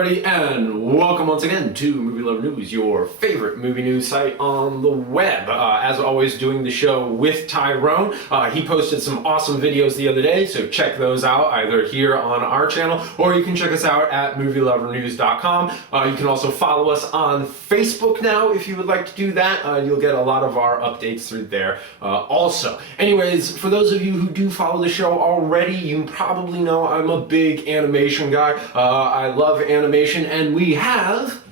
everybody, and welcome once again to Movie Lover News, your favorite movie news site on the web. As always, doing the show with Tyrone. He posted some awesome videos the other day, so check those out either here on our channel, or you can check us out at movielovernews.com. You can also follow us on Facebook now if you would like to do that. You'll get a lot of our updates through there also. Anyways, for those of you who do follow the show already, you probably know I'm a big animation guy. I love animation, and we have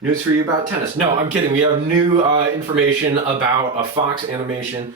news for you about tennis. No, I'm kidding. We have new information about a Fox animation.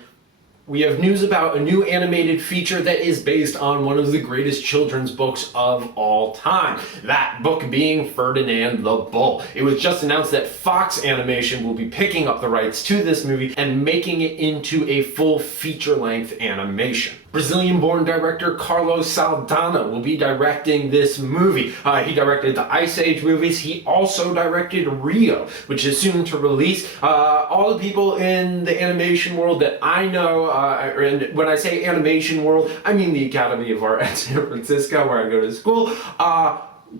We have news about a new animated feature that is based on one of the greatest children's books of all time. That book being Ferdinand the Bull. It was just announced that Fox Animation will be picking up the rights to this movie and making it into a full feature-length animation. Brazilian-born director Carlos Saldanha will be directing this movie. He directed the Ice Age movies. He also directed Rio, which is soon to release. All the people in the animation world that I know, and when I say animation world, I mean the Academy of Art at San Francisco, where I go to school,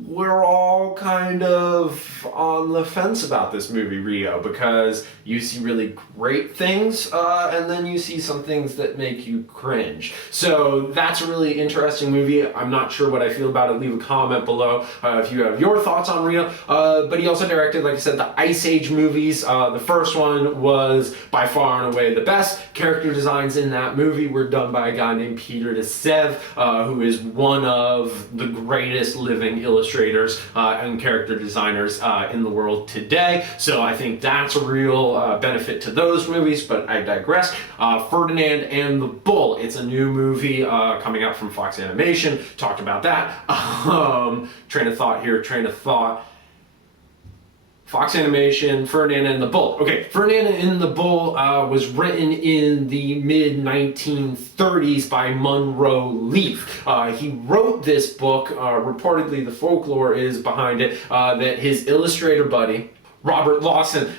we're all kind of on the fence about this movie, Rio, because you see really great things, and then you see some things that make you cringe. So that's a really interesting movie. I'm not sure what I feel about it. Leave a comment below if you have your thoughts on Rio. But he also directed, like I said, the Ice Age movies. The first one was by far and away the best. Character designs in that movie were done by a guy named Peter DeSev, who is one of the greatest living illustrators and character designers in the world today. So I think that's a real benefit to those movies, but I digress. Ferdinand and the Bull. It's a new movie coming out from Fox Animation. Talked about that. Train of thought here, train of thought. Fox Animation, Ferdinand and the Bull. Okay, Ferdinand and the Bull was written in the mid-1930s by Monroe Leaf. He wrote this book, reportedly the folklore is behind it, that his illustrator buddy, Robert Lawson,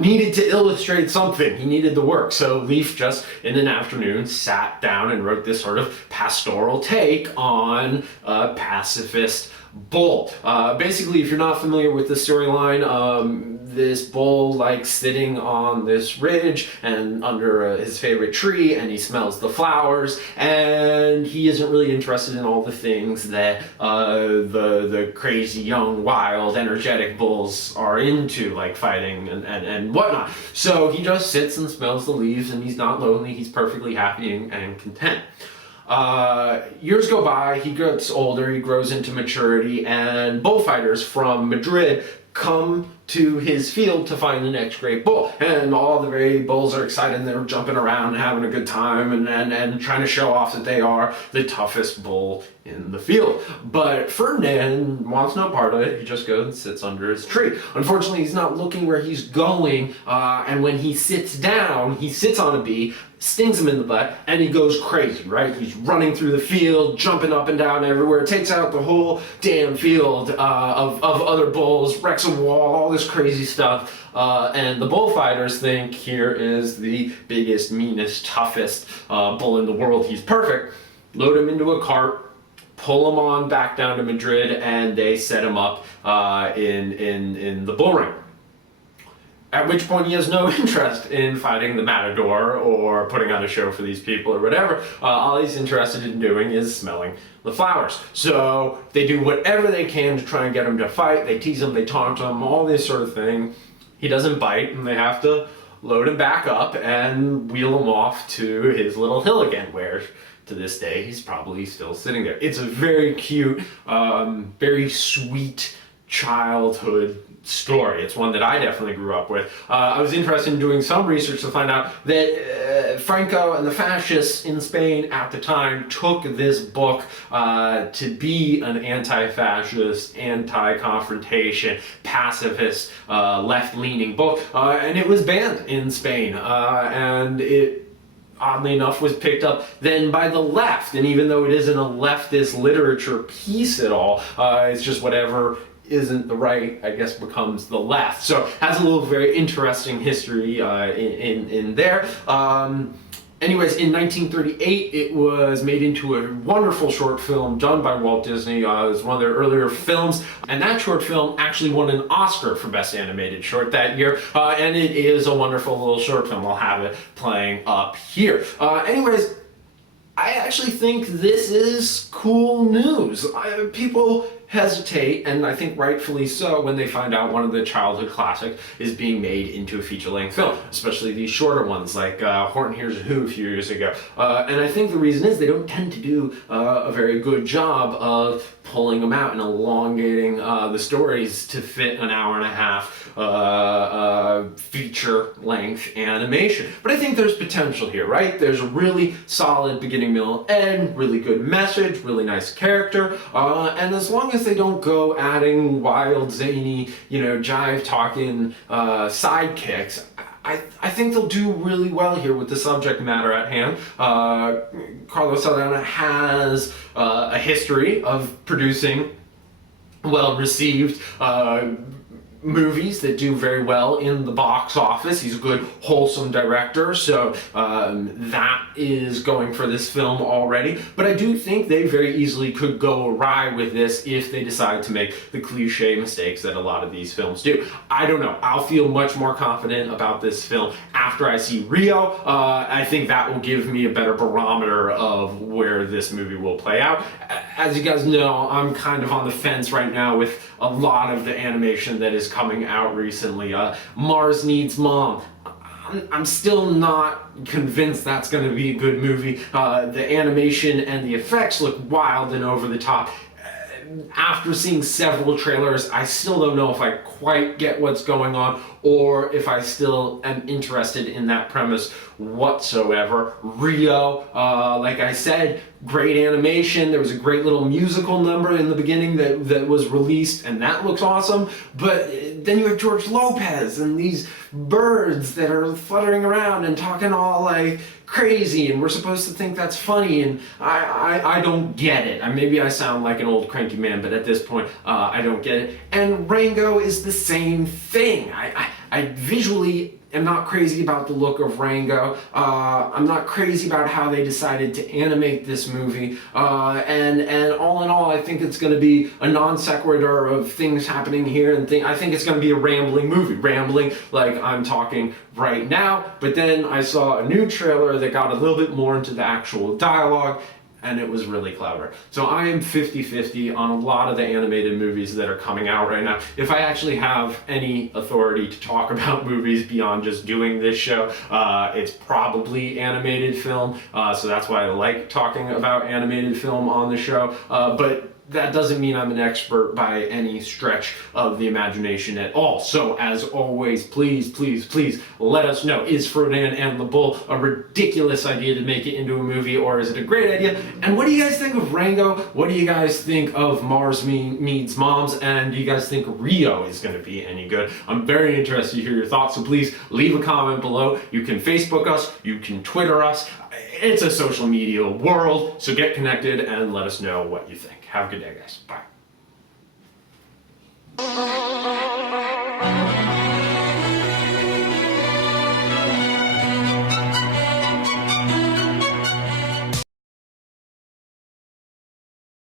needed to illustrate something. He needed the work. So Leaf just, in an afternoon, sat down and wrote this sort of pastoral take on a pacifist bull. Basically, if you're not familiar with the storyline, this bull likes sitting on this ridge and under his favorite tree, and he smells the flowers, and he isn't really interested in all the things that the crazy, young, wild, energetic bulls are into, like fighting and whatnot. So he just sits and smells the leaves, and he's not lonely. He's perfectly happy and content. Years go by, he gets older, he grows into maturity, and bullfighters from Madrid come to his field to find the next great bull. And all the very bulls are excited, and they're jumping around and having a good time and trying to show off that they are the toughest bull in the field. But Ferdinand wants no part of it. He just goes and sits under his tree. Unfortunately, he's not looking where he's going, and when he sits down, he sits on a bee, stings him in the butt, and he goes crazy, right? He's running through the field, jumping up and down everywhere, takes out the whole damn field of other bulls, wrecks a wall, all this crazy stuff. And the bullfighters think here is the biggest, meanest, toughest bull in the world. He's perfect. Load him into a cart, pull him on back down to Madrid, and they set him up in the bull ring. At which point he has no interest in fighting the matador or putting on a show for these people or whatever. All he's interested in doing is smelling the flowers. So they do whatever they can to try and get him to fight. They tease him, they taunt him, all this sort of thing. He doesn't bite, and they have to load him back up and wheel him off to his little hill again, where to this day he's probably still sitting there. It's a very cute, very sweet childhood story. It's one that I definitely grew up with. I was interested in doing some research to find out that Franco and the fascists in Spain at the time took this book to be an anti-fascist, anti-confrontation, pacifist, left-leaning book, and it was banned in Spain, and it oddly enough was picked up then by the left. And even though it isn't a leftist literature piece at all, it's just whatever isn't the right, I guess, becomes the left. So has a little very interesting history in there. Anyways, in 1938, it was made into a wonderful short film done by Walt Disney. It was one of their earlier films, and that short film actually won an Oscar for Best Animated Short that year, and it is a wonderful little short film. I'll have it playing up here. Anyways, I actually think this is cool news. People hesitate, and I think rightfully so, when they find out one of the childhood classics is being made into a feature-length film, especially these shorter ones like Horton Hears a Who a few years ago. And I think the reason is they don't tend to do a very good job of pulling them out and elongating the stories to fit an hour and a half feature-length animation. But I think there's potential here, right? There's a really solid beginning, middle, end, really good message, really nice character, and as long as they don't go adding wild, zany, jive-talking sidekicks, I think they'll do really well here with the subject matter at hand. Carlos Saldana has a history of producing well-received movies that do very well in the box office. He's a good, wholesome director, so that is going for this film already. But I do think they very easily could go awry with this if they decide to make the cliche mistakes that a lot of these films do. I don't know. I'll feel much more confident about this film after I see Rio. I think that will give me a better barometer of where this movie will play out. As you guys know, I'm kind of on the fence right now with a lot of the animation that is coming out recently. Mars Needs Mom. I'm still not convinced that's going to be a good movie. The animation and the effects look wild and over the top. After seeing several trailers, I still don't know if I quite get what's going on or if I still am interested in that premise whatsoever. Rio, like I said, great animation. There was a great little musical number in the beginning that was released, and that looks awesome. But then you have George Lopez and these birds that are fluttering around and talking all like crazy, and we're supposed to think that's funny, and I don't get it. Maybe I sound like an old cranky man, but at this point, I don't get it. And Rango is the same thing. I visually am not crazy about the look of Rango. I'm not crazy about how they decided to animate this movie. And all in all, I think it's going to be a non sequitur of things happening here, and I think it's going to be a rambling movie. Rambling like I'm talking right now. But then I saw a new trailer that got a little bit more into the actual dialogue, and it was really clever. So I am 50-50 on a lot of the animated movies that are coming out right now. If I actually have any authority to talk about movies beyond just doing this show, it's probably animated film. So that's why I like talking about animated film on the show. But that doesn't mean I'm an expert by any stretch of the imagination at all. So as always, please, please, please let us know. Is Ferdinand and the Bull a ridiculous idea to make it into a movie, or is it a great idea? And what do you guys think of Rango? What do you guys think of Mars Needs Moms? And do you guys think Rio is going to be any good? I'm very interested to hear your thoughts, so please leave a comment below. You can Facebook us, you can Twitter us. It's a social media world, so get connected and let us know what you think. Have a good day, guys. Bye.